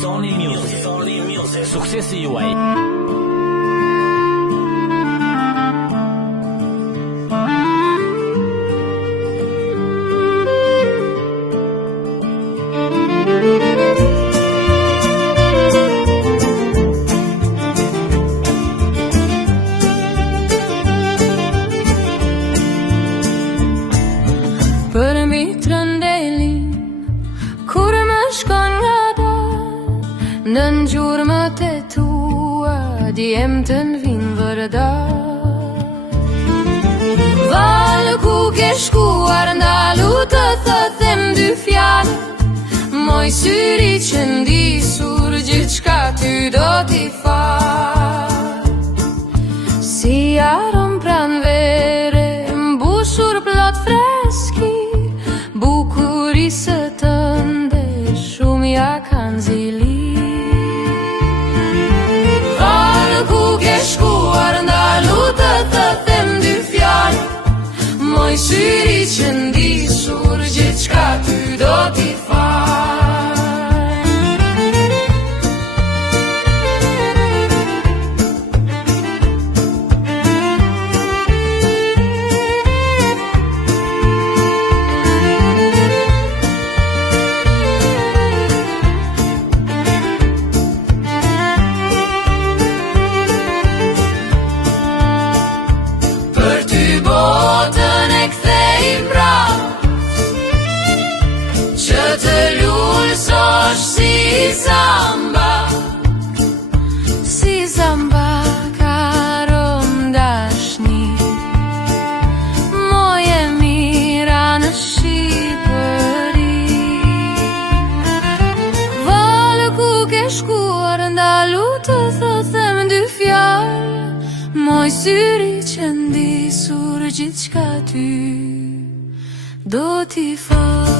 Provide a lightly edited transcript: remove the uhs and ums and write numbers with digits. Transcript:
Sony Music. Suksesi juaj. Për mbi trëndelin, kur më shkon nga dar, në gjurmët e tua, djem të n'vin vërdar. Valë ku ke shkuar, ndalu të thëthem dy fjallë, moj syri që ndisur, gjithçka ty do t'i falë. Si aron pranvere, mbushur plot freski, bukurisë tënde shumë ja kanë zili. Valë ku ke shkuar, ndalu të them dy fjallë, moj syri që ndisur, gjithçka ty do t'i falë. Që të lullësosh si zamba karon dashni, moje mira në Shqipëri. Valë ku ke shkuar, ndalu të thëthem dy fjallë, moj syri që ndisur, gjithçka ty do t'i falë.